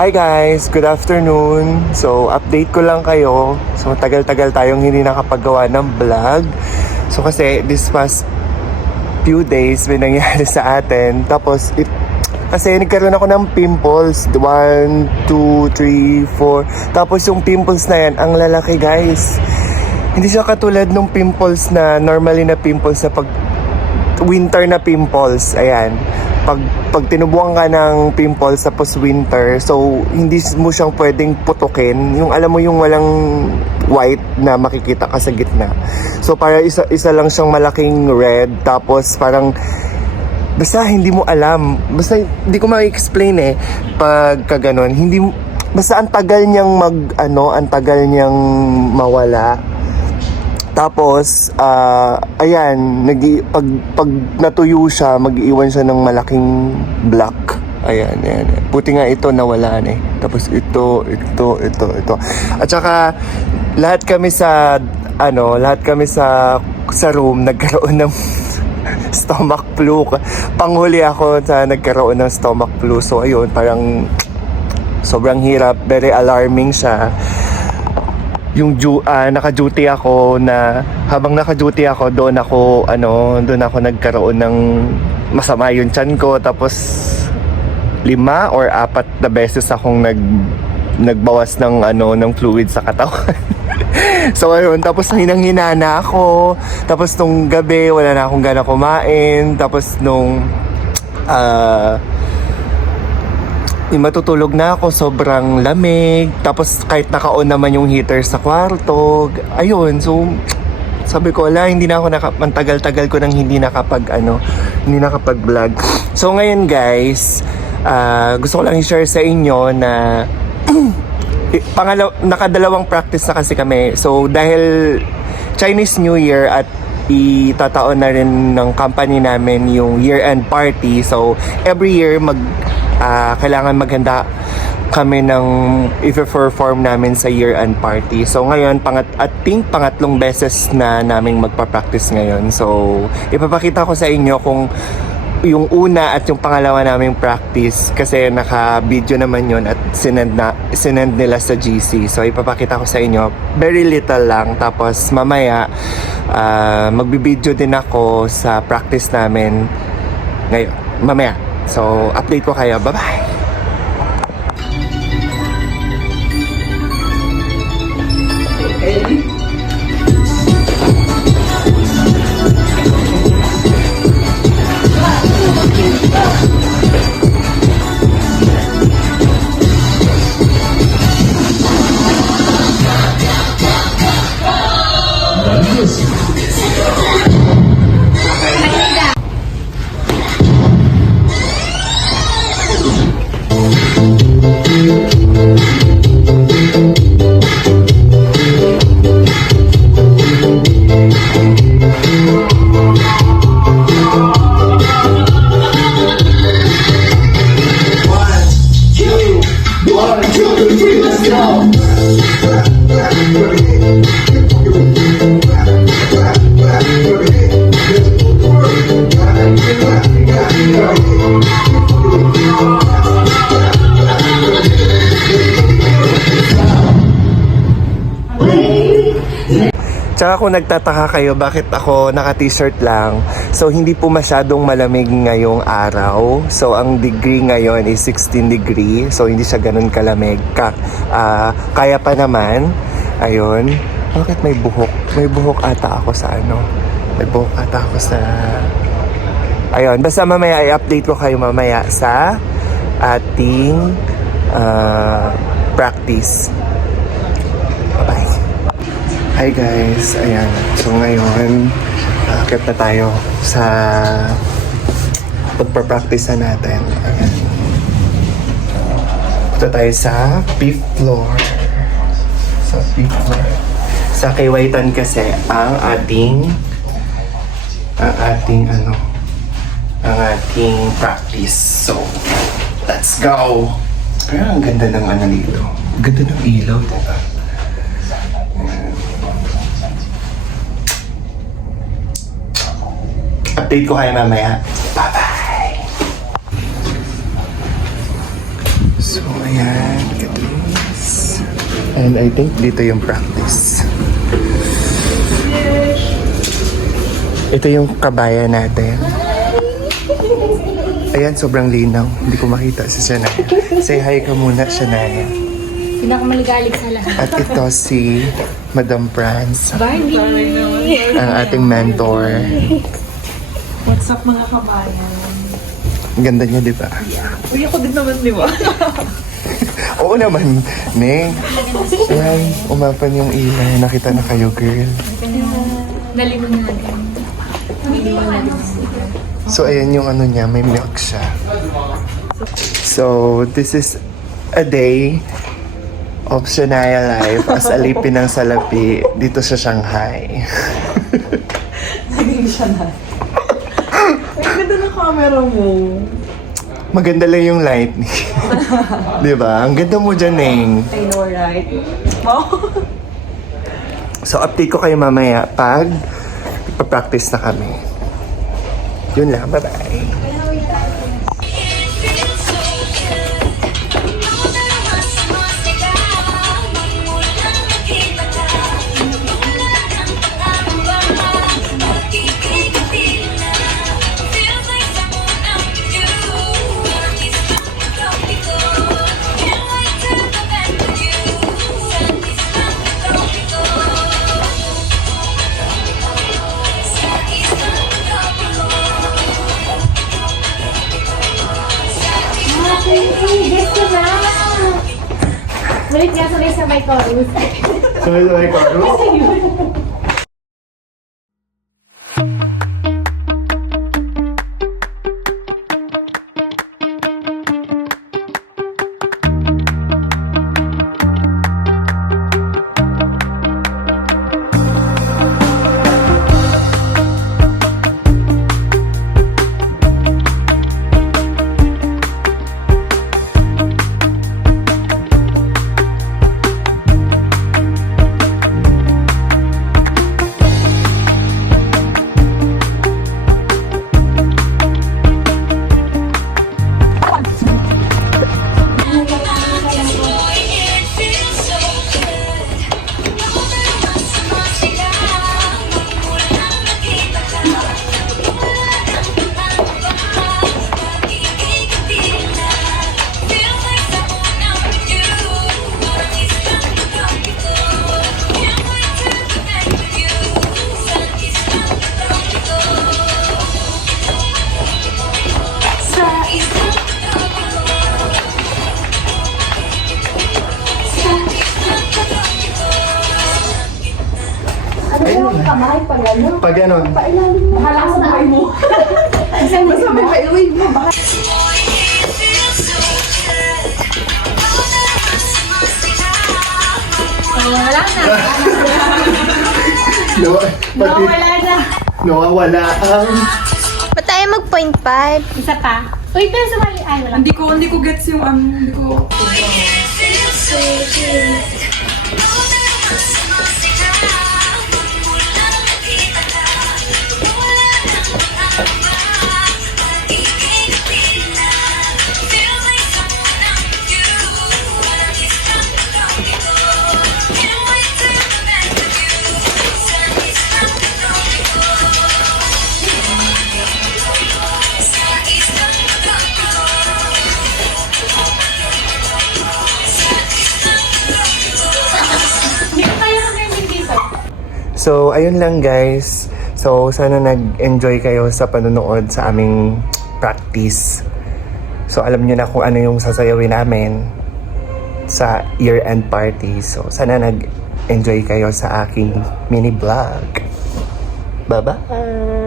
Hi guys, good afternoon. So, update ko lang kayo. So, tagal-tagal tayong hindi nakapagawa ng vlog. So, kasi this past few days may nangyari sa atin. Tapos, kasi nagkaroon ako ng pimples. 1, 2, 3, 4. Tapos yung pimples na yan, ang lalaki guys. Hindi siya katulad ng pimples na normally na pimples na pag winter na pimples. Ayan. Pag tinubuan ka ng pimples tapos winter, so hindi mo siyang pwedeng putukin. Yung alam mo yung walang white na makikita ka sa gitna. So para isa lang siyang malaking red, tapos parang basta hindi mo alam. Basta hindi ko ma-explain pagka ganun. Hindi, basta ang tagal niyang ang tagal niyang mawala. Tapos, ayan, pag natuyo siya, mag-iwan siya ng malaking black. Ayan. Buti nga ito nawala na. Tapos ito. At saka, lahat kami sa room nagkaroon ng stomach flu. Panghuli ako sa nagkaroon ng stomach flu. So, ayun, parang sobrang hirap. Very alarming siya. Yung naka-duty ako na habang naka-duty ako doon ako nagkaroon ng masama yung tiyan ko, tapos 5 or 4 na beses akong nagbawas ng fluid sa katawan. So ayun, tapos hinang-hina na ako, tapos nung gabi wala na akong gana kumain, tapos nung matutulog na ako, sobrang lamig. Tapos kahit naka-on naman yung heater sa kwarto, ayun, so sabi ko, hindi na ako tagal-tagal ko nang hindi nakapag-vlog. So ngayon guys, gusto ko lang i-share sa inyo na nakadalawang practice na kasi kami. So dahil Chinese New Year at itataon na rin ng company namin yung year-end party. So every year kailangan maghanda kami ng i-perform namin sa year-end party. So ngayon, pangatlong beses na naming magpa-practice ngayon. So ipapakita ko sa inyo kung yung una at yung pangalawa naming practice, kasi naka-video naman yun at sinend nila sa GC. So ipapakita ko sa inyo, very little lang. Tapos mamaya magbibideo din ako sa practice namin ngayon, mamaya. So, update ko kayo. Bye-bye! Tsaka kung nagtataka kayo bakit ako naka-t-shirt lang, so hindi po masyadong malamig ngayong araw. So ang degree ngayon is 16 degree, so hindi siya ganun kalamig. Kaya pa naman. Ayun. Bakit may buhok? May buhok ata ako sa May buhok ata ako sa... Ayun, basta mamaya i-update ko kayo mamaya sa ating practice. Bye-bye. Hi guys, ayan. So ngayon, akit na tayo sa pagpa-practice na natin. Ayan. Punta tayo sa 5th floor. Sa 5th floor. Sa Kaiwaitan kasi ang ating practice. So, let's go! Pero ang ganda ng dito. Ang ganda ng ilaw, diba? Update ko kayo mamaya. Bye-bye! So, ayan. Look at this. And I think dito yung practice. Ito yung kabayan natin. Ayan, sobrang linaw. Hindi ko makita si Shania. Say hi ka muna, Shania. Pinakamaligalig sa lahat. At ito si Madam Franz, Barbie! ang ating mentor. What's up mga kabayan? Ang ganda niya, di ba? Uy, ako din naman, di ba? Oo naman, Neng. Ayan, umapan yung ilaw. Nakita na kayo, girl. Nalimunagan. So, ayan yung ano niya, may milk siya. So, this is a day of Shania life as alipin ng salapi dito sa Shanghai. Naging siya na. Ang ganda ng camera mo. Maganda lang yung lighting. Di ba? Ang ganda mo dyan, Neng. I know, right? Wow. So, update ko kayo mamaya pag ipapractice na kami. Yun lang. Bye-bye. Gusto na! Balik nga sabay-sabay chorus. Sabay-sabay ko. Kamay pag ano. Pag ano, Bahala ka sa buhay mo. Isang Basta may highway mo. Baka wala na. nawawala na. Nawawala ang... Ba't tayo mag-0.5? Isa pa. Uy, pero sumali. Ay, wala. hindi ko gets yung hindi ko... Hindi ko kaya mag-ending dito. So, ayun lang guys. So, sana nag-enjoy kayo sa panonood sa aming practice. So, alam nyo na kung ano yung sasayawin namin sa year-end party. So, sana nag-enjoy kayo sa aking mini vlog. Bye-bye!